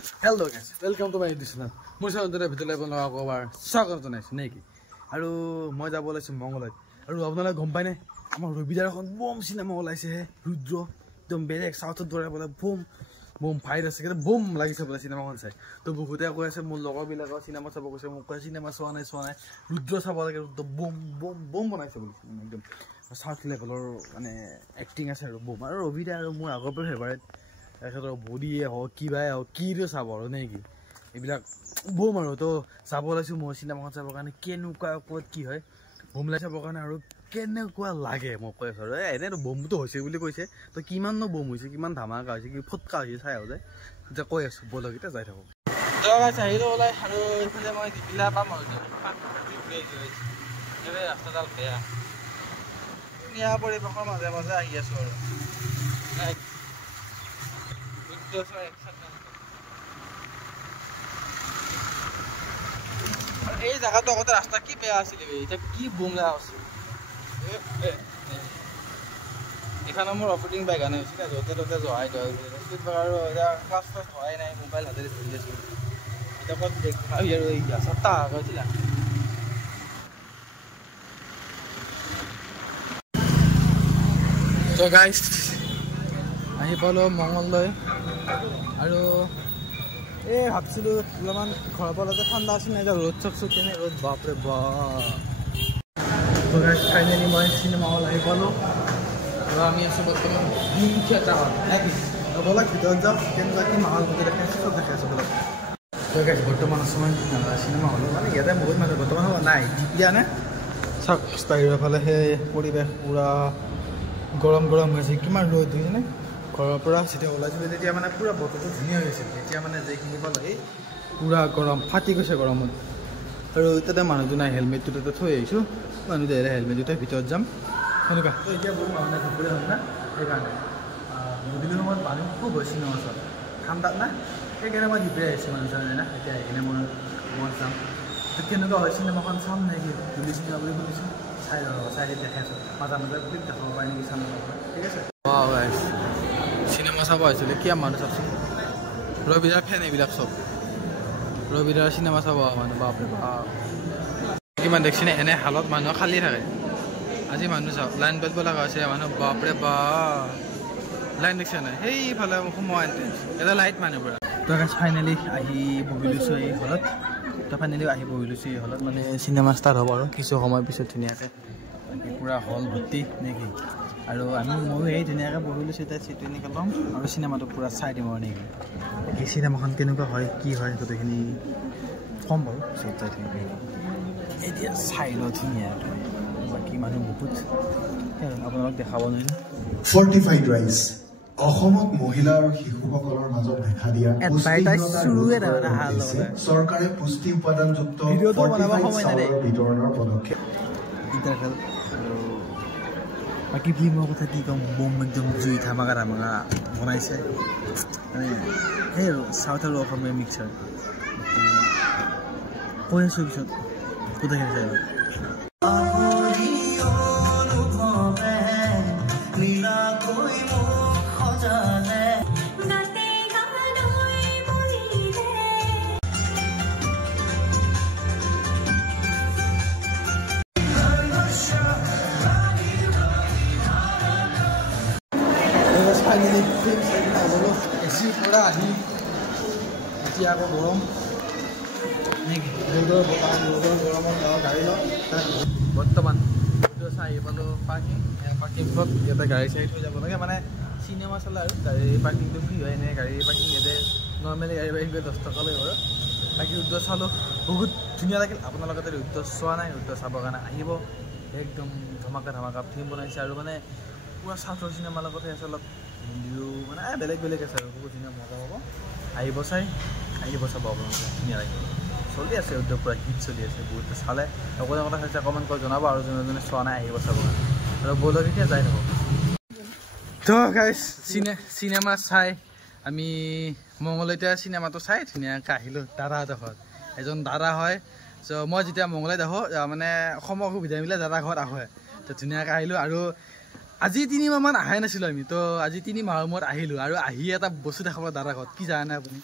Hello guys, welcome to my YouTube channel. মোৰ চেনেলৰ ভিতৰলৈ আপোনালোকৰ স্বাগত জনাইছো নেকি আৰু মই যাব ওলাইছো মংগলদৈত আৰু আপোনালোকে গম পায়নে আমাৰ ৰবিদাৰ এখন বম চিনেমা ওলাইছে ৰুদ্ৰ একদম বেলেগ সাউথৰ দৰে বলে বম ফাইট আছে কিন্তু বম লাগিছে বলে চিনেমাখন চাই তো বহুতে কৈ আছে মোৰ লগৰ বিলাকৰ চিনেমা চাব কৈছে মোক কৈ চিনেমা চোৱা নাই ৰুদ্ৰ চাব লাগে ৰুদ্ৰ বম বনাইছে বলে একদম সাউথ লেভেলৰ মানে এক্টিং আছে আৰু বম আৰু ৰবিদা আৰু মোৰ আগৰ পৰা ফেভাৰিট এখেতৰ বডিয়ে হওক কিবাই হওক কিটো চাব আৰু নেকি এইবিলাক বম আৰু তো চাব ওলাইছোঁ মই চিনেমাখন চাবৰ কাৰণে কেনেকুৱা ক'ত কি হয় বম লাই চাবৰ কাৰণে আৰু কেনেকুৱা লাগে মই কৈ আছোঁ আৰু এনেইতো বমটো হৈছে বুলি কৈছে তো কিমাননো বম হৈছে কিমান ধামাকা হৈছে কি ফটকা হৈছে চাই আহোঁ যায় এতিয়া কৈ আছোঁ বলকেইটা যাই থাকোঁ আহিলোঁ ওলাই আৰু এইফালে মই দিপিলা পাম আৰু ৰাস্তাডাল বেয়া ধুনীয়া পৰিৱেশৰ মাজে মাজে আহি আছোঁ আৰু এই জায়গাটো আগতে ৰাস্তা কি বেয়া আছিল এটা কি বুম লাগা আছে এখানে মোৰ অপাৰেটিং বাইক আনে আছিল যতে ততে জহাই দয় স্পিড আৰু এটা ক্লাস হয় নাই মোবাইল হাতে ধৰি আছিল এটা কত দেখ আৰু এই সপ্তাহ গৈছিল তো গাইস আহি পালো মংগলদৈ আৰু এই ভাবছিলো অলপমান ঘৰৰ পৰা ঠাণ্ডা আছিল নাই ৰ'দ চকছো কেনে ৰ'দ বাপৰে ফাইনেলি মই চিনেমা হল আহি পালোঁ আৰু আমি আছোঁ বৰ্তমান ডিম থিয়েটাৰ হল নেকি ব'লক ভিতৰত যাওঁ কেনেকুৱা কি মাহল গোটেই দেখাইছোঁ চব দেখাই আছোঁ ব'লক বৰ্তমান আছোঁ মই চিনেমা হলো মানে ইয়াতে বহুত মানুহ বৰ্তমান নাই দিয়া নে চাওক বাহিৰৰ ফালে সেই পৰিৱেশ পূৰা গৰম হৈ আছে কিমান ৰ'দ বুজিছেনে ঘৰৰ পৰা যেতিয়া ওলাইছিলোঁ তেতিয়া মানে পূৰা বতৰটো ধুনীয়া হৈ গৈছিল তেতিয়া মানে যিখিনি পালোঁ এই পূৰা গৰম ফাটি গৈছে গৰমত আৰু তাতে মানুহটো নাই হেলমেটটো তাতে থৈ আহিছোঁ মানুহ দেৰে হেলমেট দুটা ভিতৰত যাম সেনেকুৱা তো এতিয়া বহুত মানুহ নাই দুপৰীয়া হ'ল না সেইকাৰণে গধূলি সময়ত পানী খুব হৈছে চিনেমা ওচৰত ঠাণ্ডাত না সেইকাৰণে মই দুপৰীয়া আহিছোঁ মানুহ জানে না এতিয়া সেইকাৰণে মই ৰুমত যাম তো কেনেকুৱা হয় চিনেমাখন চাম নেকি দুলি চিনেমা বুলি শুনিছোঁ চাই দেখাইছোঁ মাজে ক্লিপ দেখাব পাৰি নেকি চাম ঠিক আছে চিনেমা চাব আহিছিলে কিয় মানুহ চাওকচোন ৰবিদাৰ ফেন এইবিলাক চব ৰবিদাৰ চিনেমা চাব মানুহ বাপৰে বাপ কিমান দেখিছেনে এনে হালত মানুহ খালী থাকে আজি মানুহ চাওক লাইন পাতিব লগা হৈছে মানুহ বাপৰে বাপ লাইন দেখিছে নাই সেইফালে সোমোৱা এণ্ট্ৰেঞ্চ এটা লাইট মানুহ পৰা তো ফাইনেলি আহি বহি লৈছোঁ এই হলত তো ফাইনেলি আহি বহি লৈছোঁ এই হলত মানে চিনেমা ষ্টাৰ্ট হ'ব আৰু কিছু সময় পিছত ধুনীয়াকৈ পূৰা হল ভৰ্তি নেকি আৰু ময়ো এই ধুনীয়াকৈ বহি লৈছোঁ এতিয়া চিট এনেকৈ ল'ম আৰু চিনেমাটো পূৰা চাই দিম আৰু নেকি এই চিনেমাখন কেনেকুৱা হয় কি হয় গোটেইখিনি ক'ম বাৰু চব চাই থাকিব এতিয়া চাই লওঁ ধুনীয়াকৈ বাকী মানুহ বহুত আপোনালোক দেখাব নোৱাৰিম ফৰ্টিফাইড ৰাইচ অসমত মহিলা আৰু শিশুসকলৰ মাজত দেখা দিয়া চৰকাৰে পুষ্টি উপাদানযুক্ত বিতৰণৰ পদক্ষেপ বাকী ফিল্মৰ কথা কি ক'ম বম একদম জুই ধামাকা বনাইছে মানে সেই আৰু চাউথ আৰু অসমীয়া মিক্সাৰ কৈ আছোঁ পিছত গোটেইখিনি চাই ফাইনেলি ফিল্ম চাই কিনে হ'বলৈ এচিৰ পৰা আহি এতিয়া আকৌ গৰম ৰ'দৰ বতাহ ৰ'দৰ গৰমত গাড়ী লওঁ বৰ্তমান চাই আহি পালোঁ পাৰ্কিংত ইয়াতে গাড়ী চাৰি থৈ যাব লাগে মানে চিনেমা চালে আৰু গাড়ী পাৰ্কিংটো ফ্ৰী হয় এনে গাড়ী পাৰ্কিং ইয়াতে নৰ্মেলি গাড়ী পাৰ্কিং কৰি 10 টকা লৈ বাৰু বাকী ৰুদ্ৰ চালোঁ বহুত ধুনীয়া লাগিল আপোনালোকে যদি ৰুদ্ৰ চোৱা নাই ৰুদ্ৰ চাবৰ কাৰণে আহিব একদম ধমাকা ফিল্ম বনাইছে আৰু মানে পূৰা চাউথৰ চিনেমাৰ লগতে আছে অলপ হিন্দীও মানে বেলেগ আছে আৰু বহুত ধুনীয়া মজা হ'ব আহিব চাব আপোনালোকে ধুনীয়া লাগিব চলি আছে উদ্যোগ পূৰা হিট চলি আছে বহুতে চালে সকলোৱে কথা চাইছে কমেণ্ট কৰি জনাব আৰু যোনে চোৱা নাই আহিব চাব আৰু ব'লক এতিয়া যাই থাকোঁ তো গাইছ চিনেমা চাই আমি মংগলদৈতে চিনেমাটো চাই ধুনীয়াকৈ আহিলোঁ দাদাহঁতৰ ঘৰত এজন দাদা হয় চ' মই যেতিয়া মংগলদৈত আহোঁ মানে সময় সুবিধা মিলাই দাদা ঘৰত আহোঁ তো ধুনীয়াকৈ আহিলোঁ আৰু আজি 3 মাহমান আহাই নাছিলোঁ আমি তো আজি 3 মাহৰ মূৰত আহিলোঁ আৰু আহি এটা বস্তু দেখাব দাদা ঘৰত কি জানে আপুনি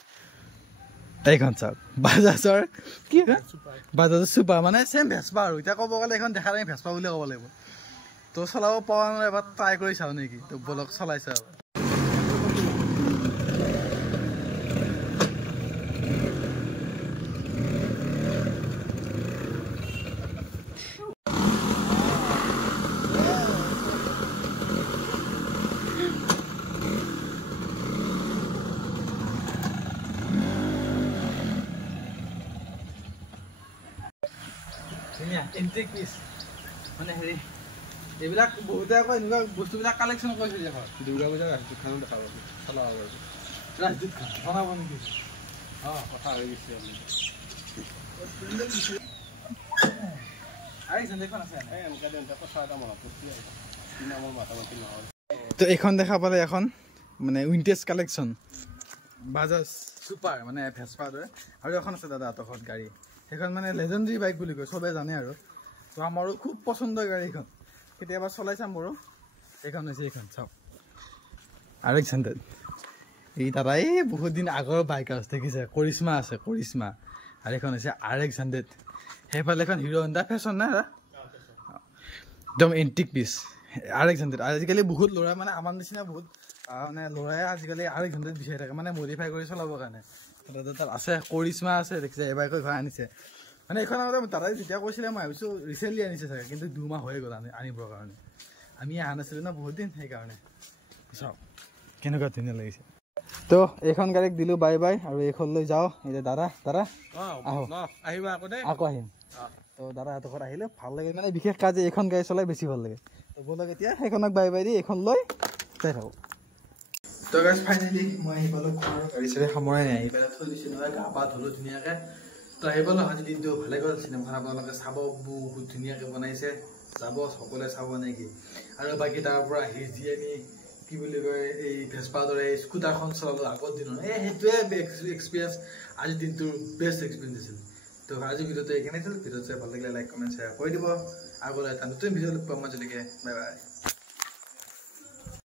এইখন চাওক বাজাজৰ কি বাজাজৰ চুপাৰ মানে চেম ভেস্পা আৰু এতিয়া ক'ব গ'লে এইখন দেখা নাই ভেস্পা বুলি ক'ব লাগিব তো চলাব পৰা নাই এবাৰ ট্ৰাই কৰি চাওঁ নেকি তো বলক চলাই চাওঁ ইনটেক পিচ মানে হেৰি এইবিলাক বহুতে আকৌ এনেকুৱা বস্তুবিলাক কালেকশ্যন কৰি থৈ যায় দুৰ্গা পূজাৰ ৰাজদূত খানো দেখাব চলাব ৰাজদূত খান বনাব নেকি অঁ কথা হৈ গৈছে তো এইখন দেখা পালে এখন মানে উইণ্টেজ কালেকশ্যন বাজাজ চুপাৰ মানে ভেস্পাৰ দৰে আৰু এখন আছে দাদা ঘৰত গাড়ী সেইখন মানে লেজেণ্ডাৰী বাইক বুলি কয় চবে জানে আৰু তো আমাৰো খুব পচন্দৰ গাড়ী এইখন কেতিয়াবা চলাই চাম বাৰু এইখন হৈছে এইখন চাওক RX 100 এই দাদাই বহুত দিন আগৰ বাইক আছে দেখিছে কৰিশ্মা আছে কৰিশ্মা আৰু এইখন হৈছে RX 100 সেইফালে এখন হিৰো হণ্ডা ফেশ্বন না একদম এণ্টিক পিচ RX 100 আজিকালি বহুত ল'ৰা মানে আমাৰ নিচিনা বহুত মানে ল'ৰাই আজিকালি RX 100 বিচাৰি থাকে মানে মডিফাই কৰি চলাবৰ কাৰণে তাত আছে কৰিশ্মা আছে দেখিছে এবাৰ কৈ ঘৰ আনিছে মানে এইখন আগতে দাদাই যেতিয়া কৈছিলে মই ভাবিছোঁ ৰিচেণ্টলি আনিছে চাগে কিন্তু 2 মাহ হৈ গ'ল আনিবৰ কাৰণে আমি অহা নাছিলোঁ ন বহুত দিন সেইকাৰণে চাওক কেনেকুৱা ধুনীয়া লাগিছে তো এইখন গাড়ীক দিলোঁ বাই বাই আৰু এইখন লৈ যাওঁ এতিয়া দাদা আহো আহিবা আকৌ আহিম তো দাদাহঁতৰ ঘৰত আহিলে ভাল লাগে মানে বিশেষ কাজে এইখন গাড়ী চলাই বেছি ভাল লাগে তো ব'লক এতিয়া সেইখনক বাই বাই দি এইখন লৈ যাই থাকোঁ তো গাইজ ফাইনেলি মই আহি পালোঁ ঘৰৰ গাড়ী চাড়ী সামৰাই নাই আহি পেলাই থৈ দিছোঁ নহয় গা পা ধুলোঁ ধুনীয়াকৈ তো আহি পালোঁ আজি দিনটো ভালে গ'ল চিনেমাখন আপোনালোকে চাব বহুত ধুনীয়াকৈ বনাইছে যাব সকলোৱে চাব নেকি আৰু বাকী তাৰ পৰা হিজি আনি কি বুলি কয় এই ভেস্পাৰ দৰে এই স্কুটাৰখন চলালোঁ আগৰ দিনৰ সেইটোৱে এক্সপিৰিয়েঞ্চ আজিৰ দিনটোৰ বেষ্ট এক্সপিৰিয়েঞ্চ আছিল তো আজিৰ ভিডিঅ'টো এইখিনি আছিল ভিডিঅ'টো ভাল লাগিলে লাইক কমেণ্ট শ্বেয়াৰ কৰি দিব আগলৈ এটা নতুন ভিডিঅ' লগ পাম আজিলৈকে বাই বাই